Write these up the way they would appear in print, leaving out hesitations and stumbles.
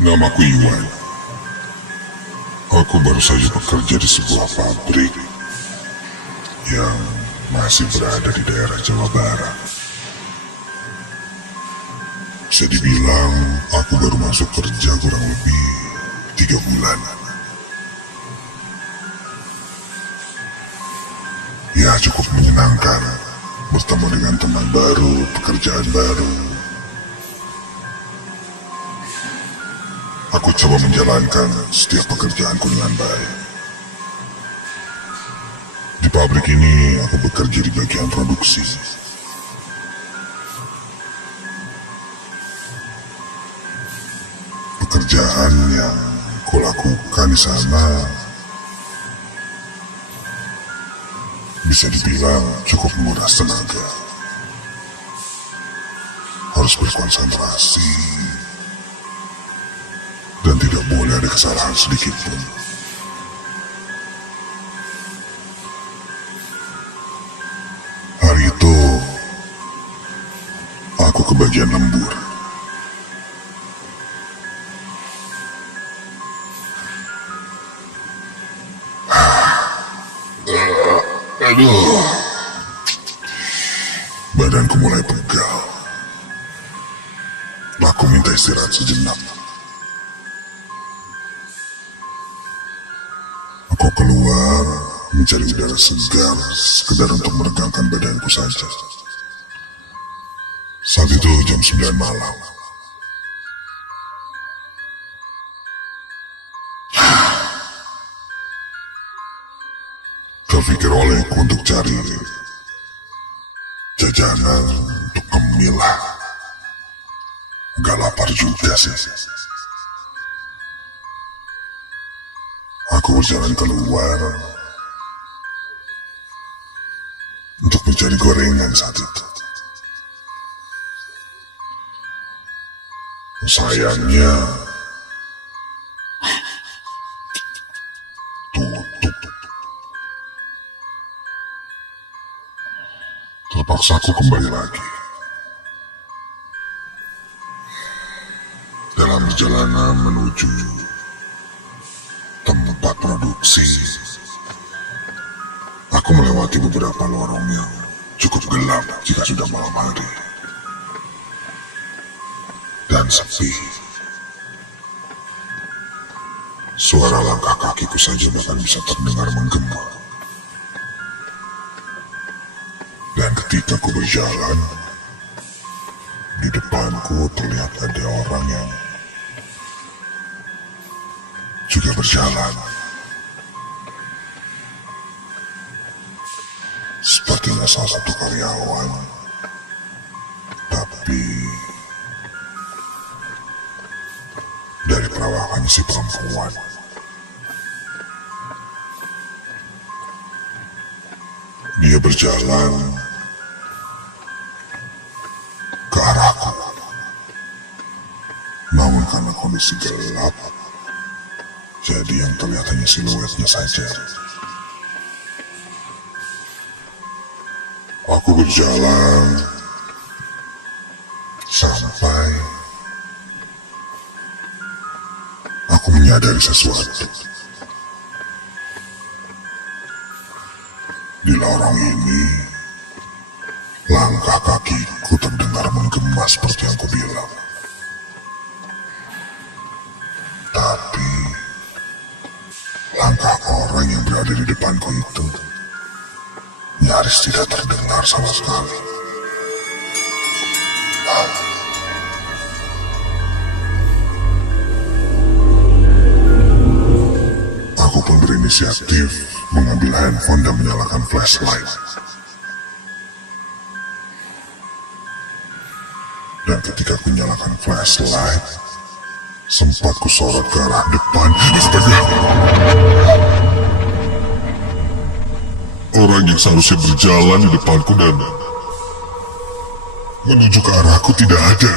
Namaku Iwan. Aku baru saja bekerja di sebuah pabrik yang masih berada di daerah Jawa Barat. Bisa dibilang aku baru masuk kerja kurang lebih 3 bulan. Ya, cukup menyenangkan bertemu dengan teman baru, pekerjaan baru. Aku coba menjalankan setiap pekerjaanku dengan baik. Di pabrik ini aku bekerja di bagian produksi. Pekerjaan yang kulakukan di sana bisa dibilang cukup menguras tenaga. Harus berkonsentrasi dan tidak boleh ada kesalahan sedikit pun. Hari itu aku ke bagian lembur. Aduh, badanku mulai pegal. Aku minta istirahat sejenak. Aku keluar mencari udara segar, sekedar untuk meregangkan badanku saja. Saat itu jam 9 malam. Terpikir olehku untuk cari jajanan untuk cemilah. Agak lapar juga sih. Aku berjalan keluar untuk mencari gorengan saat itu. Sayangnya tutup. Terpaksa aku kembali lagi. Dalam perjalanan menuju tempat produksi, aku melewati beberapa lorong yang cukup gelap jika sudah malam hari dan sepi. Suara langkah kakiku saja bahkan bisa terdengar menggema. Dan ketika aku berjalan, di depanku terlihat ada orang yang juga berjalan. Sepertinya salah satu karyawan, tapi dari perawakannya si perempuan. Dia berjalan ke arahku. Namun karena kondisi gelap, jadi yang terlihat hanya siluetnya saja. Aku berjalan sampai aku menyadari sesuatu. Di lorong ini, langkah kakiku terdengar menggema seperti yang kubilang. Tapi langkah orang yang berada di depanku itu nyaris tidak terdengar sama sekali. Aku pun berinisiatif mengambil handphone dan menyalakan flashlight. Dan ketika aku nyalakan flashlight, sempat kusorot ke arah depan. Astaga! Orang yang seharusnya berjalan di depanku dan menuju ke arahku tidak ada.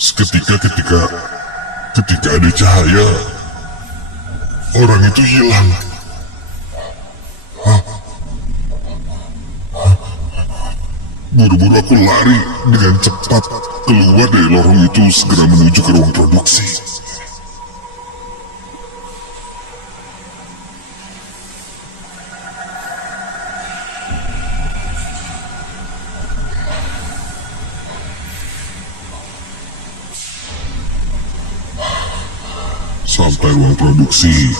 Seketika ketika ada cahaya, orang itu hilang. Buru-buru aku lari dengan cepat keluar dari lorong itu, segera menuju ke ruang produksi. Sampai ruang produksi,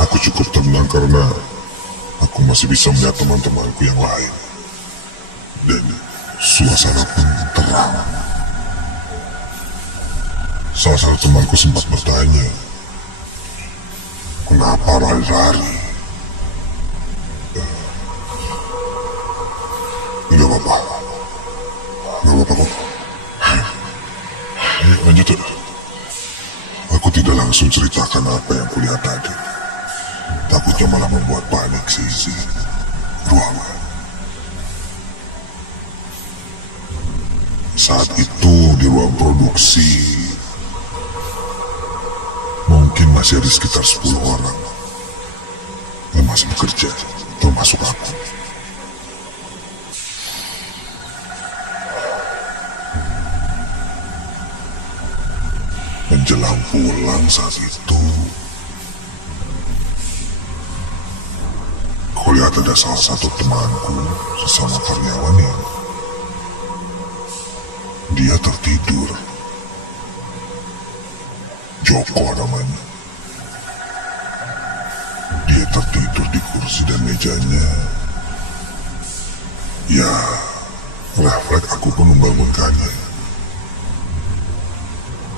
aku cukup tenang karena aku masih bisa melihat teman-temanku yang lain. Dan suasana pun terang. Salah satu temanku sempat bertanya, "Kenapa lari-lari?" Gak apa-apa. Gak apa-apa kok. Ayo lanjut ya. Aku tidak langsung ceritakan apa yang kulihat tadi. Takutnya malah membuat panik sisi ruangan. Saat itu di ruang produksi mungkin masih ada sekitar 10 orang yang masih bekerja, termasuk aku. Menjelang pulang saat itu, kulihat ada salah satu temanku, sesama karyawan yang dia tertidur. Joko namanya. Dia tertidur di kursi dan mejanya. Ya, refleks aku pun membangunkannya.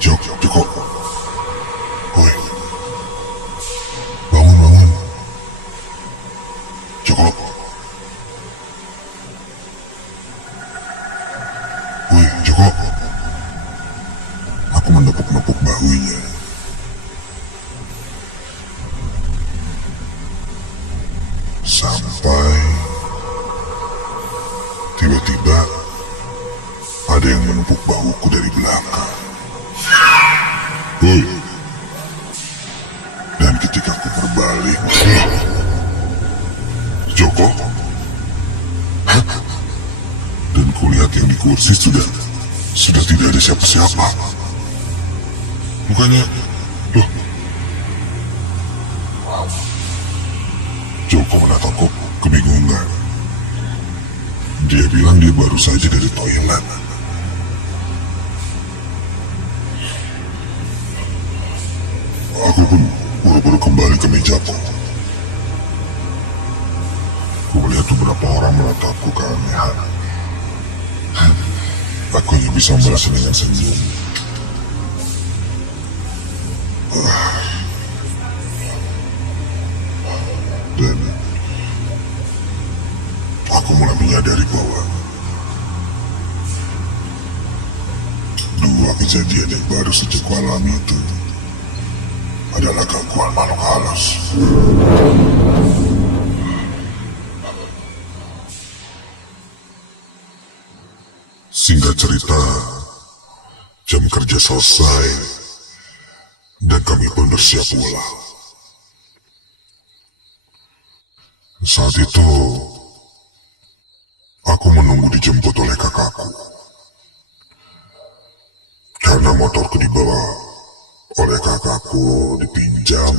Joko. Woi. Bangun. Joko. Woi, Joko. Aku menepuk-nepuk bahunya. Sampai tiba-tiba ada yang menepuk bahuku dari belakang. Woi. Dan ketika aku berbalik, Joko. Hah? Dan kulihat yang di kursi sudah tidak ada siapa-siapa. Bukannya, loh. Joko menatapku kebingungan. Dia bilang dia baru saja dari toilet. Aku pun buru-buru kembali ke mejaku. Aku melihat beberapa orang menatapku keanehan. Aku hanya bisa membalas dengan senyum. Dan aku mulai menyadari bahwa dua kejadian yang baru saja kualami itu adalah gangguan makhluk halus. Singkat cerita, jam kerja selesai dan kami pun bersiap pulang. Saat itu, aku menunggu dijemput oleh kakakku. Karena motorku dibawa oleh kakakku, dipinjam,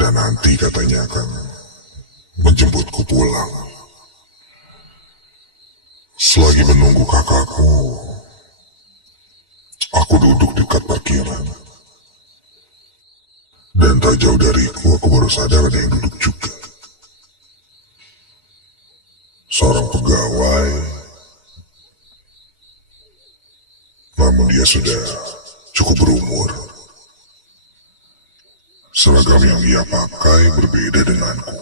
dan nanti katanya akan menjemputku pulang. Selagi menunggu kakakku, aku duduk dekat parkiran. Dan tak jauh dariku, aku baru sadar ada yang duduk juga. Seorang pegawai, namun dia sudah cukup berumur. Seragam yang ia pakai berbeda denganku.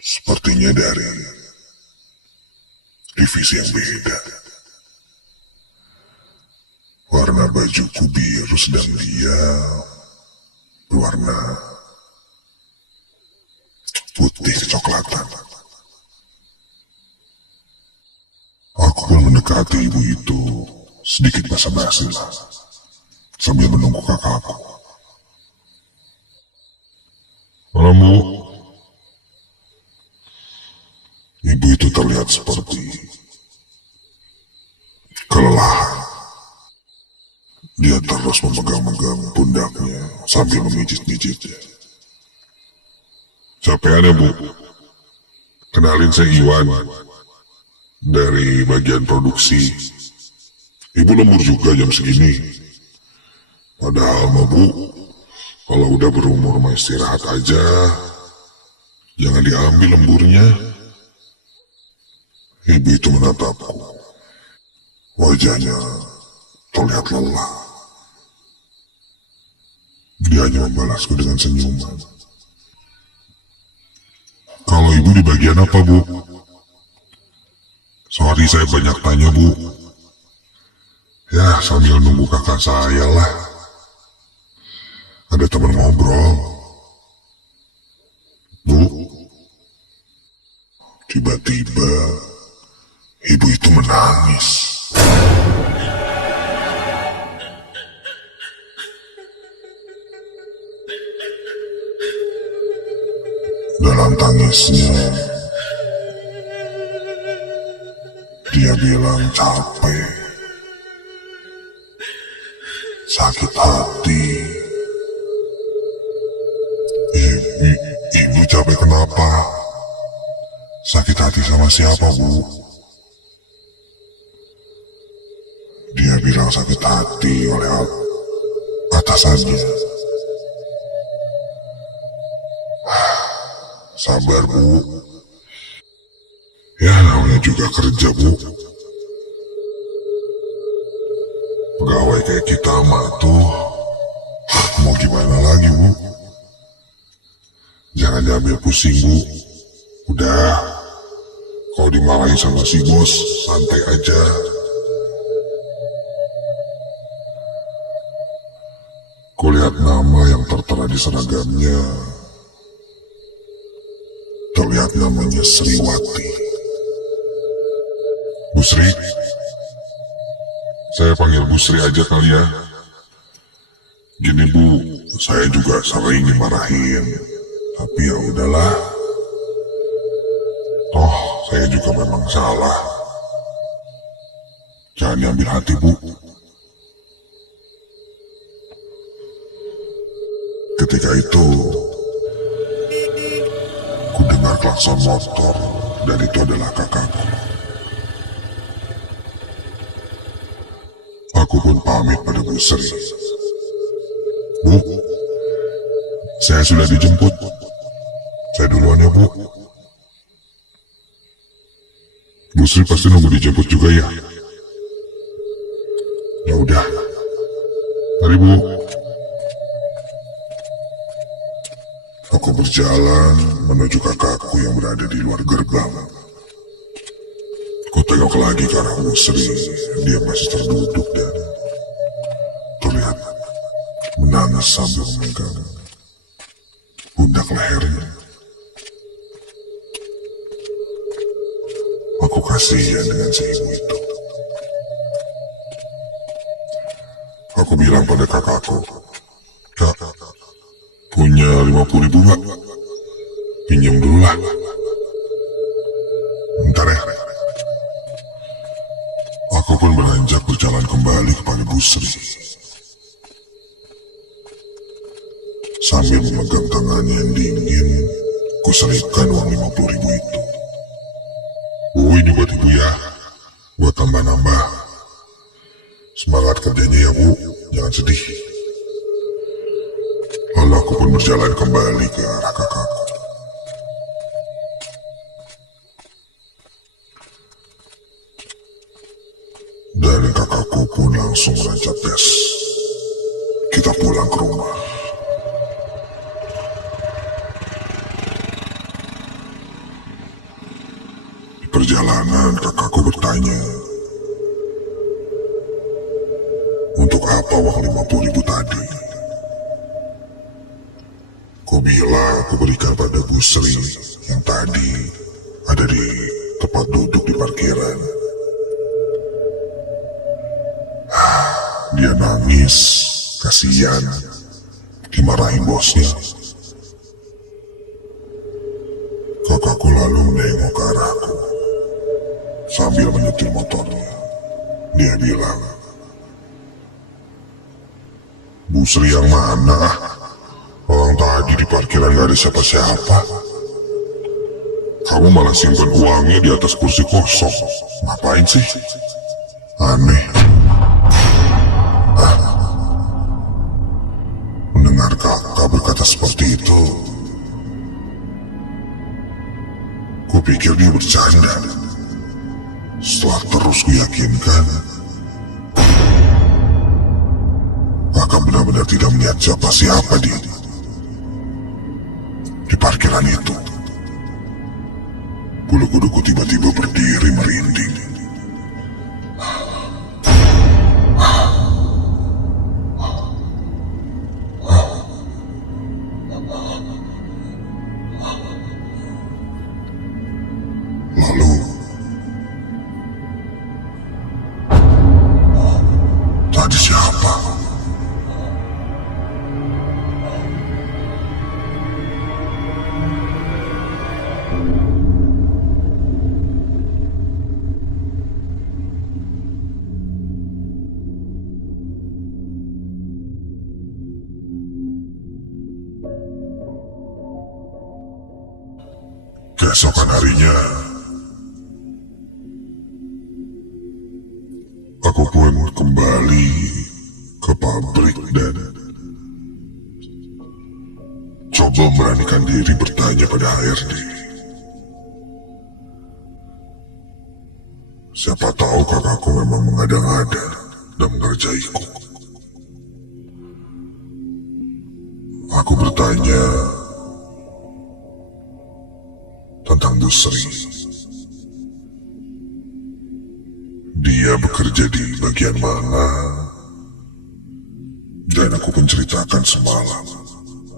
Sepertinya dari divisi yang beda. Warna bajuku biru sedang dia berwarna putih kecoklatan. Aku pun mendekati ibu itu sedikit basa-basi lah, sambil menunggu kakakku. Malam Bu, terlihat seperti kelelahan. Dia terus memegang-megang pundaknya sambil memijit-mijitnya. Capean ya, Bu? Kenalin, saya Iwan dari bagian produksi. Ibu lembur juga jam segini. Padahal mah, Bu, kalau udah berumur mah istirahat aja. Jangan diambil lemburnya. Ibu itu menatapku. Wajahnya terlihat lelah. Dia hanya membalasku dengan senyuman. Kalau ibu di bagian apa, Bu? Sorry saya banyak tanya, Bu. Ya, sambil nunggu kakak saya lah. Ada teman ngobrol. Bu, tiba-tiba ibu itu menangis. Dalam tangisnya, dia bilang capek, sakit hati. Ibu capek kenapa? Sakit hati sama siapa, Bu? Dia bilang sakit hati oleh atasannya. Sabar, Bu. Ya, namanya juga kerja, Bu. Pegawai kayak kita mah tuh, mau gimana lagi, Bu? Jangan diambil pusing, Bu. Udah, kalau dimarahin sama si bos, santai aja. Kulihat nama yang tertera di seragamnya. Terlihat namanya Sriwati. Bu Sri, saya panggil Bu Sri aja kali ya. Gini, Bu, saya juga sering dimarahin, tapi ya udahlah. Toh saya juga memang salah. Jangan diambil hati, Bu. Ketika itu, ku dengar klakson motor, dan itu adalah kakakku. Aku pun pamit pada Bu Sri. Bu, saya sudah dijemput. Saya duluan ya, Bu. Bu Sri pasti nunggu dijemput juga ya. Ya udah. Mari, Bu. Aku berjalan menuju kakakku yang berada di luar gerbang. Ku tengok lagi ke arah Bu Sri. Dia masih terduduk dan terlihat menangis sambil memegang pundak lehernya. Aku kasihan dengan si ibu itu. Aku bilang pada kakakku, "Kak, punya 50.000 gak? Pinjam dulu lah. Bentar ya." Aku pun beranjak berjalan kembali kepada Bu Sri. Sambil memegang tangannya yang dingin, ku selipkan uang 50.000 itu. "Bu, ini buat ibu ya. Buat tambah-nambah. Semangat kerjanya ya, Bu. Jangan sedih." Lalu aku pun berjalan kembali ke arah kakakku. Dan kakakku pun langsung menancap gas. Kita pulang ke rumah. Di perjalanan kakakku bertanya, "Untuk apa uang 50.000 tadi?" Ku bilang aku berikan pada Bu Sri yang tadi ada di tempat duduk di parkiran. Dia nangis, kasihan, dimarahin bosnya. Kakakku lalu menengok ke arahku. sambil menyetir motornya. Dia bilang, "Bu Sri yang mana ah? Orang tadi di parkiran gak ada siapa-siapa. Kamu malah simpan uangnya di atas kursi kosong. Ngapain sih? Aneh." Mendengar kakak berkata seperti itu, kupikir dia bercanda. Setelah terus kuyakinkan, kakak benar-benar tidak melihat siapa-siapa di parkiran itu. Bulu kuduku tiba-tiba berdiri merinding. Lalu, tadi siapa? Keesokan harinya, aku pun kembali ke pabrik dan coba beranikan diri bertanya pada HRD. Siapa tahu kakakku memang mengada-ngada dan mengerjaiku. Aku bertanya tentang Bu Sri. Dia bekerja di bagian mana? Dan aku pun ceritakan semalam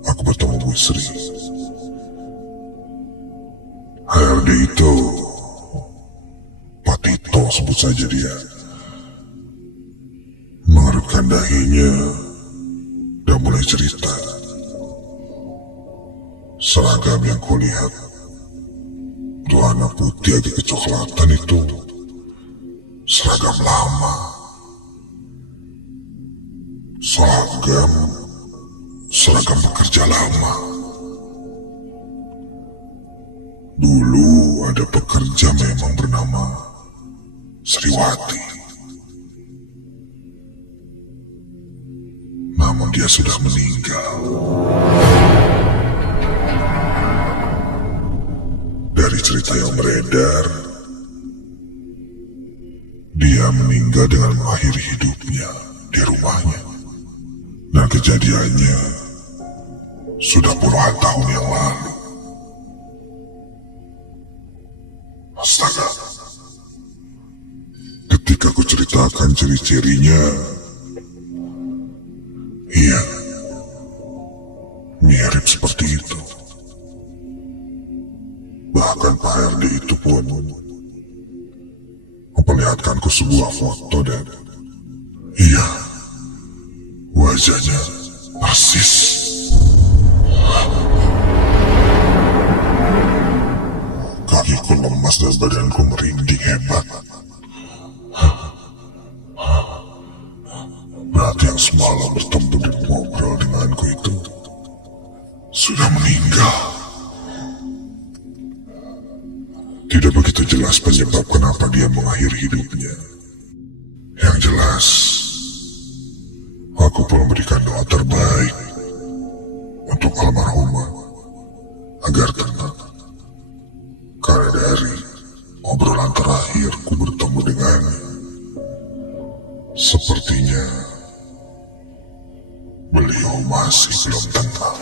aku bertemu Bu Sri. HRD itu, Pak Tito sebut saja dia, mengerutkan dahinya dan mulai cerita. Seragam yang kulihat warna putih agak kecoklatan itu seragam lama. Seragam pekerja lama. Dulu ada pekerja memang bernama Sriwati. Namun dia sudah meninggal. Dari cerita yang beredar, dia meninggal dengan mengakhiri hidupnya di rumahnya. Dan kejadiannya sudah puluhan tahun yang lalu. Astaga. Ketika ku ceritakan ciri-cirinya, iya, mirip seperti itu. Bahkan Pak RD itu pun memperlihatkanku sebuah foto dan iya, wajahnya persis. Kakiku lemas dan badanku merinding hebat. Berarti yang semalam bertemu dan ngobrol denganku itu sudah meninggal. Tidak begitu jelas penyebab kenapa dia mengakhiri hidupnya. Yang jelas, aku pun memberikan doa terbaik untuk almarhumah agar tenang. Karena dari obrolan terakhir ku bertemu dengannya, sepertinya beliau masih belum tenang.